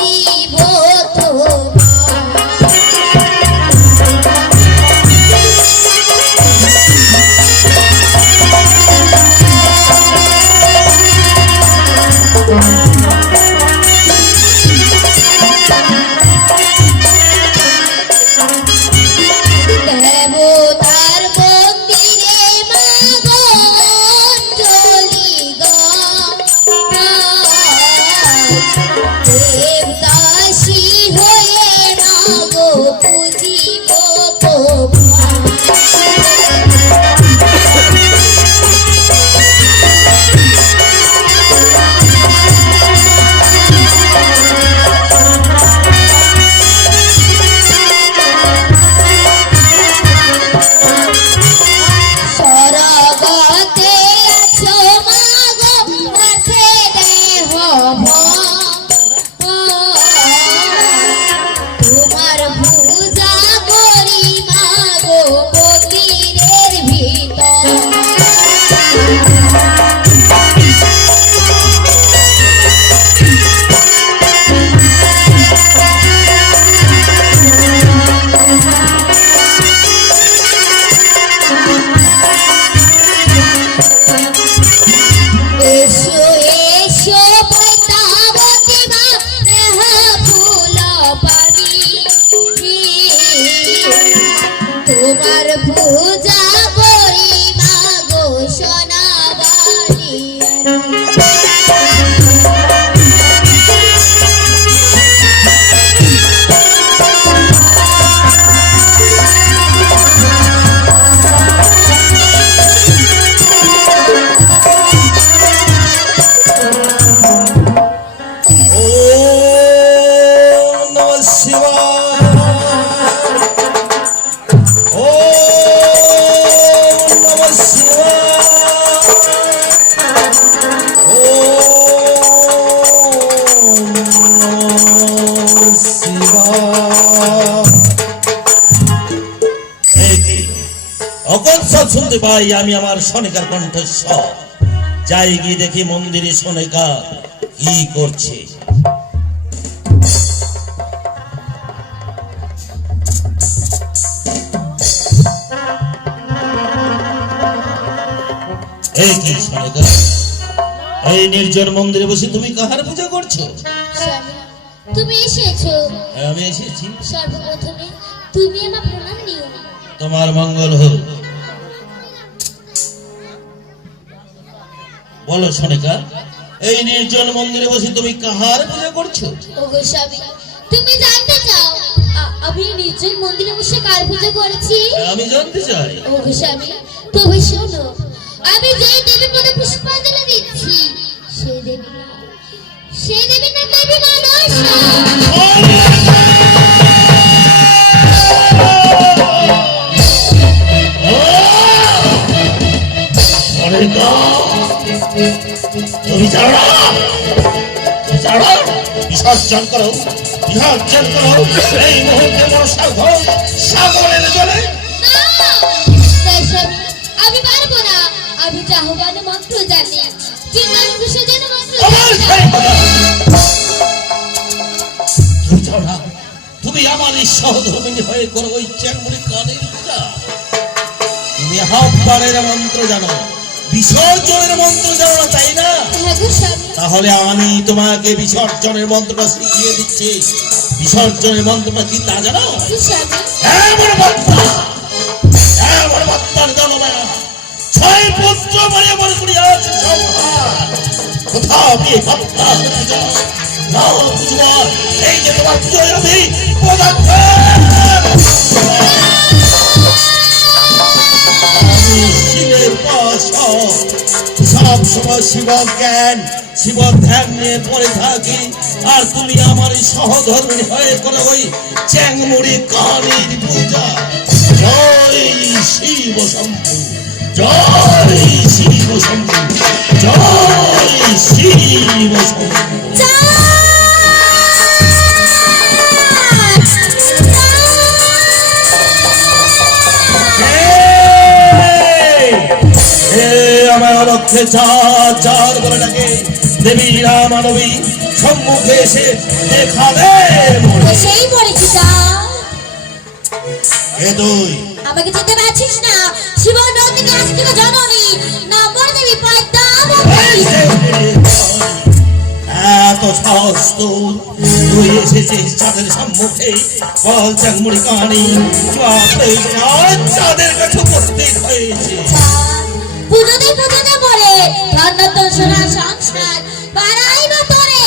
পুজিব দেবতার মন্দিরে মাগো অঞ্জলি দেবদাসী হয়ে মাগো পুজিব সরগতে আছো মাগো আছে দেহ তোমার পূজা করি মাগো মন্দিরের ভিতর এসো এসো পদ্মাবতী মা নেহা ফুল পাবি তোমার পূজা করি মাগো সোনাবালি শুনতে পাই আমি আমার সনিকার কণ্ঠস্বর যাই গিয়ে দেখি মন্দিরে সনিকা কি করছে এই কি সনিকা এই নির্জন মন্দিরে বসে তুমি কাহার পূজা করছো স্বামী তুমি এসেছো আমি এসেছি সর্বপ্রথমে তুমি আমার প্রণাম নিও তোমার মঙ্গল হোক বলো সনিকা এই নির্জন মন্দিরে বসে তুমি কাহার পূজা করছো ওগো স্বামী তুমি জানতে চাও আমি নির্জন মন্দিরে বসে কার পূজা করেছি আমি জানতে চাই ওগো স্বামী তবে শোনো আমি যেই দেবী পদে পুষ্পাঞ্জলি দিচ্ছি সেই দেবী না দেবী মনসা তুমি জানো বিসর্জন করো এই মুহূর্তে মনসা ঘর সাগরের জলে আমি পারবো না আমি চাহবান মন্ত্র জানি কিন্তু আমি বিসর্জন মন্ত্র তুমি আমার এই সহধর্মিনী হয়ে করো ওই চ্যাংমুড়ি কানের পূজা তুমি আহ্বানের মন্ত্র জানো বিসর্জনের মন্ত্র জানো না তাই না তাহলে আমি তোমাকে বিসর্জনের মন্ত্রটা শিখিয়ে দিচ্ছি বিসর্জনের মন্ত্রটা কি তা জানো ছয় পুত্র মনে মনে করি আছে কোথাও এই যে তোমার পুজোয় আমি শিবের সব সময় শিব জ্ঞান শিব ধ্যান নিয়ে পড়ে থাকি আর তুমি আমার এই সহধর্মিণী হয়ে করে ওই চ্যাংমুড়ি কালীর পূজা জয় শিব শম্ভু জয় শিব শম্ভু জয় শিব শম্ভু আমার লক্ষ্যে চার চার করে ডাকে দেবীরা মানবী সম্মুখে এসে দেখা দে মোরে। সেই পড়েছি চাঁদ। এ তুই আমাকে চিনতে পারছিস না? শিবন নদীকে আস্তিক জননী না মরে দেবী এই যে এত সাহস তোর, তুই এসেছিস চাঁদের সম্মুখে, বল চাংমুড়ি কাহানি চাঁদের কাছে উপস্থিত হয়েছে। পুজোতে পড়ে ধন্য তোর সোনার সংসার বাড়াই বা তোরে।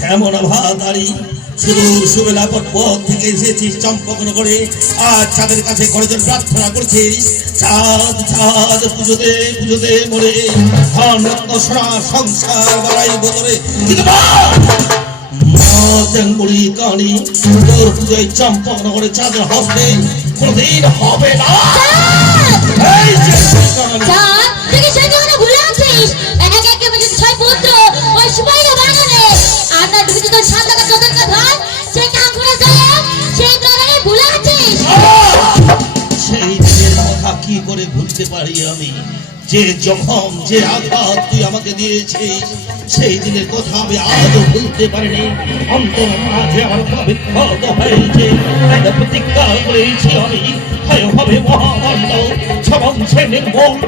কেমন ভাতারি সুদূর সুবেলা পথ থেকে এসেছিস চম্পকনগরে, আর চাঁদের কাছে করেছেন প্রার্থনা করছিস চাঁদ চাঁদ পুজোতে পুজোতে মরে ধন রত্ন সোনা সংসার বাড়াই বদরে। মুড়ি কানি তোর পুজোয় চম্পকনগরে চাঁদের হস্তে কোনদিন হবে না। এই যে চাঁদ তুই কি সেই জন্য ভুলে আছিস? এক এক বেজে ছয় পুত্র ওই সুবাইরা বাগানে আর না তুমি তো সাত টাকা চোদ্দ টাকা ধর সেই কাম করে যায় সেই কারণে ভুলে আছিস। সেই দিনের কথা কি করে ভুলতে পারি আমি, যে জখম যে আঘাত তুই আমাকে দিয়েছিস সেই দিনের কথা আমি আজও ভুলতে পারিনি। অন্তর মাঝে আমার বিক্ষত হয়েছে, একটা প্রতিজ্ঞা করেছি আমি হয় হবে মহাভারত ছবংশে নির্মূল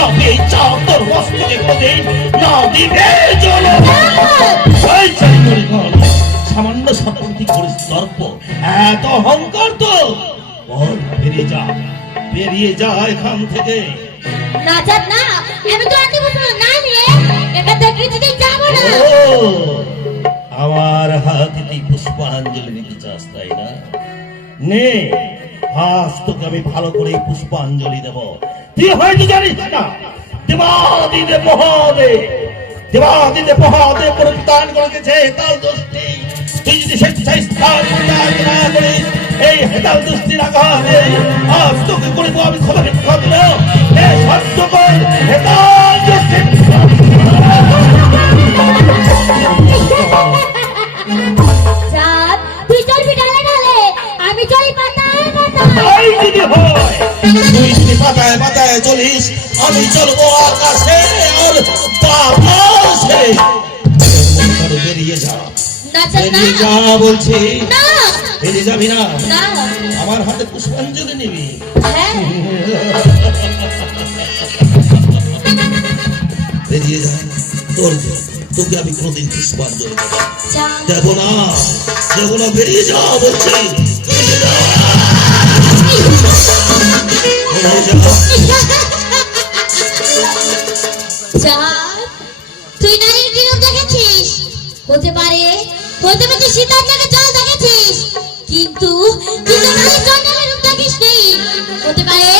আমি এই চাঁদর বস্তুকে কোনদিন না দিবে জল। সামান্য সাপন্তি করিস দর্প, এত অহংকার তো বল বেরিয়ে যা এখান থেকে। না চাঁদ না, আমি তো আন্টি বলবো না নিয়ে এটা দেখে যদি যাব না। আমার হাতে পুষ্পাঞ্জলি দিতে চাস তাই না? নে আজ তোকে আমি ভালো করে পুষ্পাঞ্জলি দেব। তুই হয়তো জানিস না দেবাদিদেব মহাদেব প্রদান করে গেছে হেতাল দোষটি। তুই যদি স্বেচ্ছায় স্থান প্রদান না করিস এই হেতাল দোষটির আঘাতে আজ তোকে করিব আমি ক্ষমা ভিক্ষা দিল। সত্য কর হেতাল দোষটি। চাঁদ তুই চলবি ডালে ডালে, আমি চলি পাতায় পাতায়। তুই যদি পাতায় পাতায় চলিস আমি চলবো আকাশে আর বাতাসে। বেরিয়ে যা না চাঁদ না, বেরিয়ে যা বলছি। না বেরিয়ে যাবি না? না আমার হাতে পুষ্পাঞ্জলি নিবি? হ্যাঁ বেরিয়ে যা, তোকে আমি কোনদিন পুষ্পাঞ্জলি চাঁদ দেবো না। বেরিয়ে যা বলছি, বেরিয়ে যা। চাঁদ তুই নারীর কিরূপ দেখেছিস? হতে পারে সীতার চোখে জল দেখেছিস, কিন্তু নারীর জন্মের রূপ দেখিস নি। হতে পারে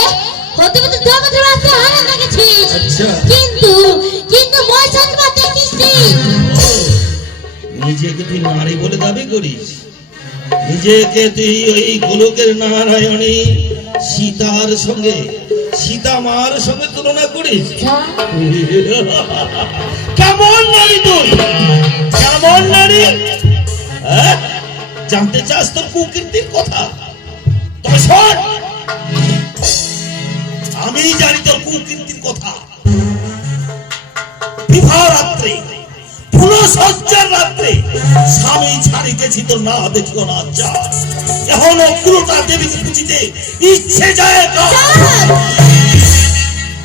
ধর্মত্র রাস্তা হারা দেখেছিস, আচ্ছা। কিন্তু ময়সানবা দেখিস নি। নিজেকে তুই নারী বলে দাবি করিস? নিজেকে তুই ওই গোলকের নারায়ণী সীতা মার সঙ্গে তুলনা করিস? কেমন নারী তুই? কেমন নারী? জানতে চাস তোর কুকীর্তির কথা? তবে শোন, আমি জানি তোর কুকীর্তির কথা। বিবাহ রাত্রে ফুলসজ্জার রাত্রে স্বামী ছাড়িতেছি তোর না দেখিও না যা। এখন অগ্রতা দেবীকে পুজিতে ইচ্ছে যায় না।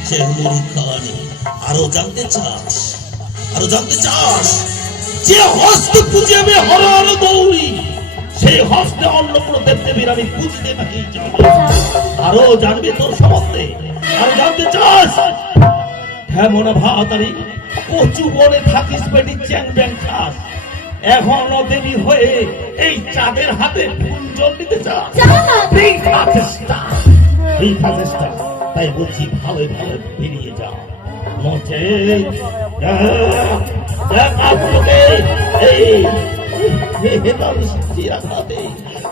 সে মূর্খানি আরো জানতে চাস যে হস্ত পুজে আমি হর হর গৌরী, সেই হস্তে অন্য কোন দেবদেবীর আমি পুজিতে নাকি যাব। আরো জানবি তোর সম্বন্ধে? আরো জানতে চাস? হ্যাঁ মনে ভাতারি কচু বনে থাকিস বেটি চ্যাং ব্যাং খাস, এখনো দেবী হয়ে এই চাঁদের হাতে ফুল জল দিতে চাস? তাই বলছি ভালো বেরিয়ে যা, নচে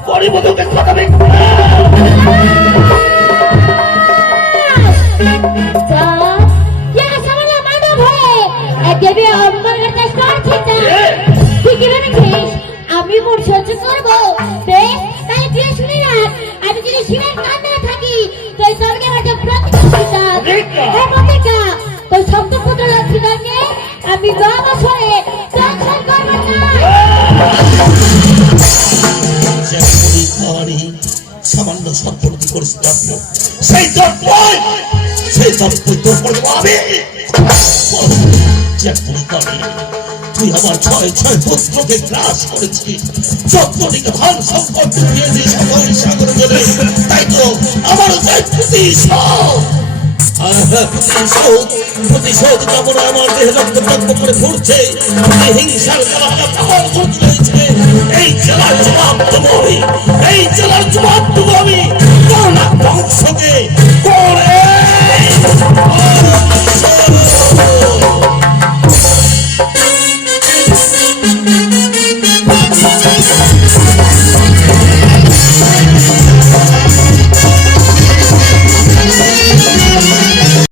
করিব তোকে কথা চাঁদ দেবে অপমান করতে করছিস না ঠিকই বলেছিস আমি মোর সহ্য করবো বেশ তাহলে তুই শুনে রাখ আমি যদি শিবের কান্না থাকি তুই স্বর্গে হয়তো প্রতিষ্ঠা প্রতিজ্ঞা তোর শব্দপুত্র লক্ষ্মীদানকে আমি 9 বছরে দর্শন করবো না যেমনই কানে সামান্য সম্পর্কি করিস তর্প সেই তর্পই তোর করে দেবো আমি যেমনই কানে তুই আমার 6 পুত্রকে গ্রাস করেছিস যতটিকে ধন সম্পদ দিয়েছিস সাগর জলে তাই তো আমার প্রতিশোধ কামনা আমার দেহে রক্ত করে ঘুরছে হিংসার পাগল করতে রয়েছে এই জেলার জবাব দেবো এই জেলার জবাব দেবো